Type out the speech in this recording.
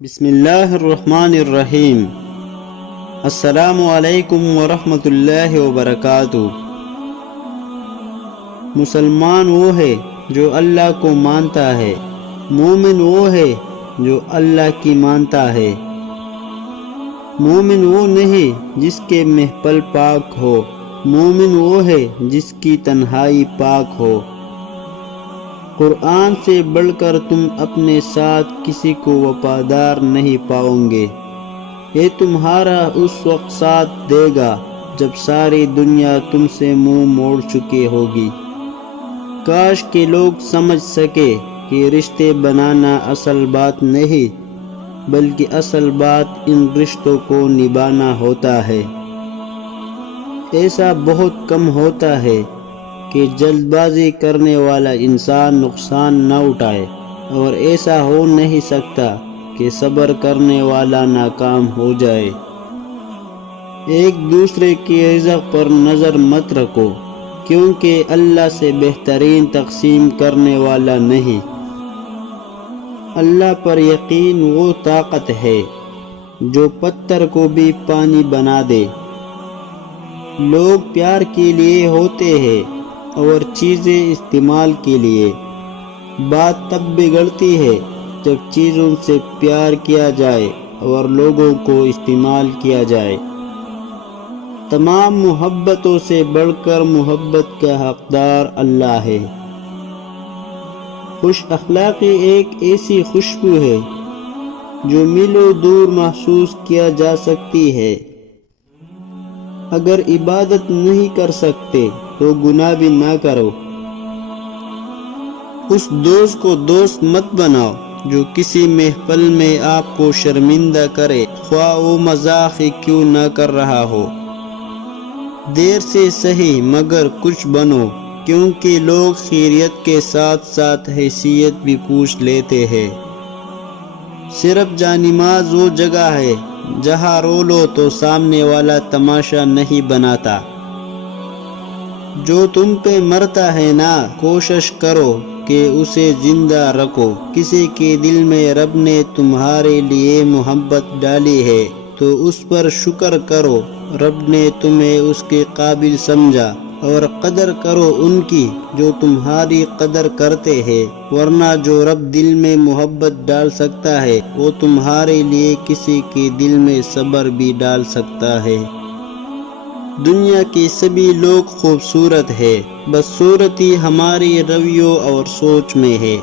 بسم اللہ الرحمن الرحیم۔ السلام علیکم ورحمۃ اللہ وبرکاتہ۔ مسلمان وہ ہے جو اللہ کو مانتا ہے، مومن وہ ہے جو اللہ کی مانتا ہے۔ مومن وہ نہیں جس کے محفل پاک ہو، مومن وہ ہے جس کی تنہائی پاک ہو۔ قرآن سے بڑھ کر تم اپنے ساتھ کسی کو وفادار نہیں پاؤ گے۔ یہ تمہارا اس وقت ساتھ دے گا جب ساری دنیا تم سے منہ موڑ چکی ہوگی۔ کاش کہ لوگ سمجھ سکے کہ رشتے بنانا اصل بات نہیں، بلکہ اصل بات ان رشتوں کو نبھانا ہوتا ہے۔ ایسا بہت کم ہوتا ہے کہ جلد بازی کرنے والا انسان نقصان نہ اٹھائے، اور ایسا ہو نہیں سکتا کہ صبر کرنے والا ناکام ہو جائے۔ ایک دوسرے کی رزق پر نظر مت رکھو، کیونکہ اللہ سے بہترین تقسیم کرنے والا نہیں۔ اللہ پر یقین وہ طاقت ہے جو پتھر کو بھی پانی بنا دے۔ لوگ پیار کے لیے ہوتے ہیں اور چیزیں استعمال کے لیے۔ بات تب بگڑتی ہے جب چیزوں سے پیار کیا جائے اور لوگوں کو استعمال کیا جائے۔ تمام محبتوں سے بڑھ کر محبت کا حقدار اللہ ہے۔ خوش اخلاقی ایک ایسی خوشبو ہے جو میلوں دور محسوس کیا جا سکتی ہے۔ اگر عبادت نہیں کر سکتے تو گناہ بھی نہ کرو۔ اس دوست کو دوست مت بناؤ جو کسی محفل میں آپ کو شرمندہ کرے، خواہ وہ مذاق ہی کیوں نہ کر رہا ہو۔ دیر سے صحیح مگر کچھ بنو، کیونکہ لوگ خیریت کے ساتھ ساتھ حیثیت بھی پوچھ لیتے ہیں۔ صرف جانماز وہ جگہ ہے جہاں رو لو تو سامنے والا تماشا نہیں بناتا۔ جو تم پہ مرتا ہے نا، کوشش کرو کہ اسے زندہ رکھو۔ کسی کے دل میں رب نے تمہارے لیے محبت ڈالی ہے تو اس پر شکر کرو۔ رب نے تمہیں اس کے قابل سمجھا، اور قدر کرو ان کی جو تمہاری قدر کرتے ہیں، ورنہ جو رب دل میں محبت ڈال سکتا ہے وہ تمہارے لیے کسی کے دل میں صبر بھی ڈال سکتا ہے۔ دنیا کے سبھی لوگ خوبصورت ہیں، بس صورتی ہماری رویوں اور سوچ میں ہے۔